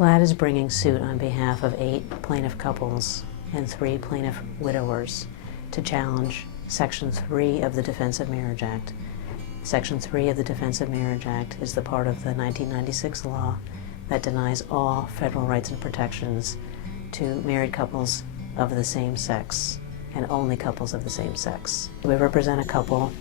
GLAD is bringing suit on behalf of 8 plaintiff couples and 3 plaintiff widowers to challenge Section 3 of the Defense of Marriage Act. Section 3 of the Defense of Marriage Act is the part of the 1996 law that denies all federal rights and protections to married couples of the same sex, and only couples of the same sex. We represent a couple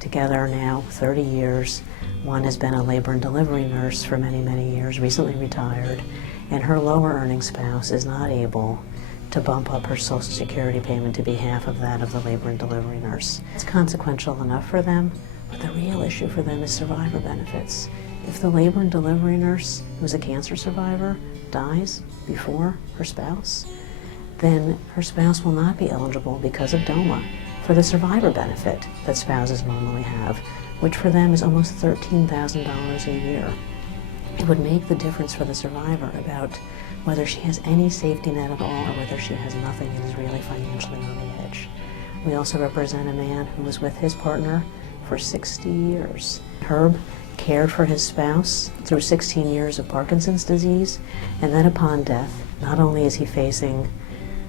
together now 30 years. One has been a labor and delivery nurse for many, many years, recently retired, and her lower earning spouse is not able to bump up her Social Security payment to be half of that of the labor and delivery nurse. It's consequential enough for them, but the real issue for them is survivor benefits. If the labor and delivery nurse, who's a cancer survivor, dies before her spouse, then her spouse will not be eligible because of DOMA for the survivor benefit that spouses normally have, which for them is almost $13,000 a year. It would make the difference for the survivor about whether she has any safety net at all or whether she has nothing and is really financially on the edge. We also represent a man who was with his partner for 60 years. Herb cared for his spouse through 16 years of Parkinson's disease, and then upon death, not only is he facing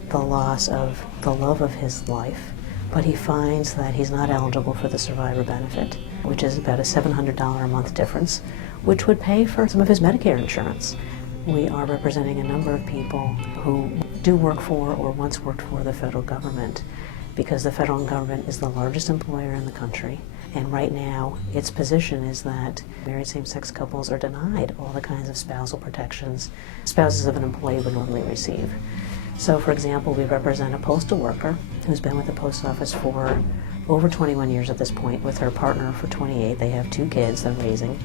the loss of the love of his life, but he finds that he's not eligible for the survivor benefit, which is about a $700 a month difference, which would pay for some of his Medicare insurance. We are representing a number of people who do work for or once worked for the federal government, because the federal government is the largest employer in the country, and right now its position is that married same-sex couples are denied all the kinds of spousal protections spouses of an employee would normally receive. So, for example, we represent a postal worker who's been with the post office for over 21 years at this point, with her partner for 28. They have 2 kids they're raising,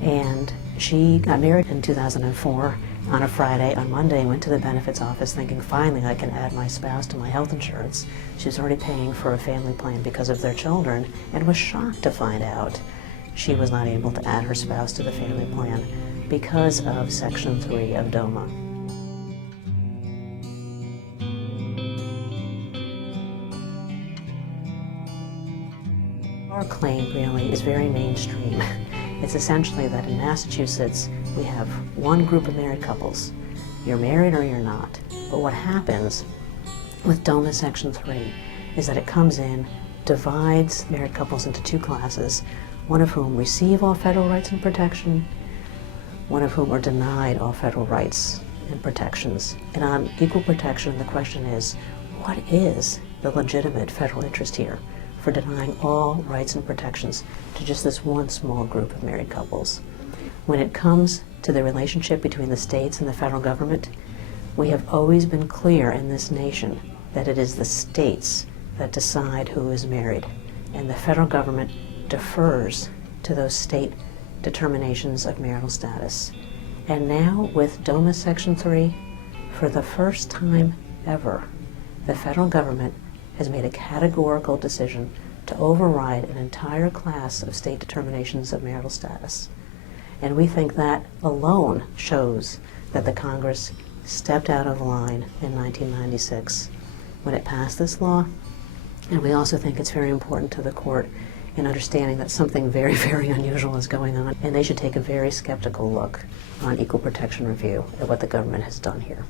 and she got married in 2004 on a Friday. On Monday, went to the benefits office thinking, finally I can add my spouse to my health insurance. She was already paying for a family plan because of their children, and was shocked to find out she was not able to add her spouse to the family plan because of Section 3 of DOMA. Our claim really is very mainstream. It's essentially that in Massachusetts we have one group of married couples. You're married or you're not. But what happens with DOMA Section 3 is that it comes in, divides married couples into 2 classes, one of whom receive all federal rights and protection, one of whom are denied all federal rights and protections. And on equal protection, the question is, what is the legitimate federal interest here for denying all rights and protections to just this one small group of married couples? When it comes to the relationship between the states and the federal government, we have always been clear in this nation that it is the states that decide who is married, and the federal government defers to those state determinations of marital status. And now with DOMA Section 3, for the first time ever, the federal government has made a categorical decision to override an entire class of state determinations of marital status. And we think that alone shows that the Congress stepped out of line in 1996 when it passed this law. And we also think it's very important to the court in understanding that something very, very unusual is going on, and they should take a very skeptical look on equal protection review at what the government has done here.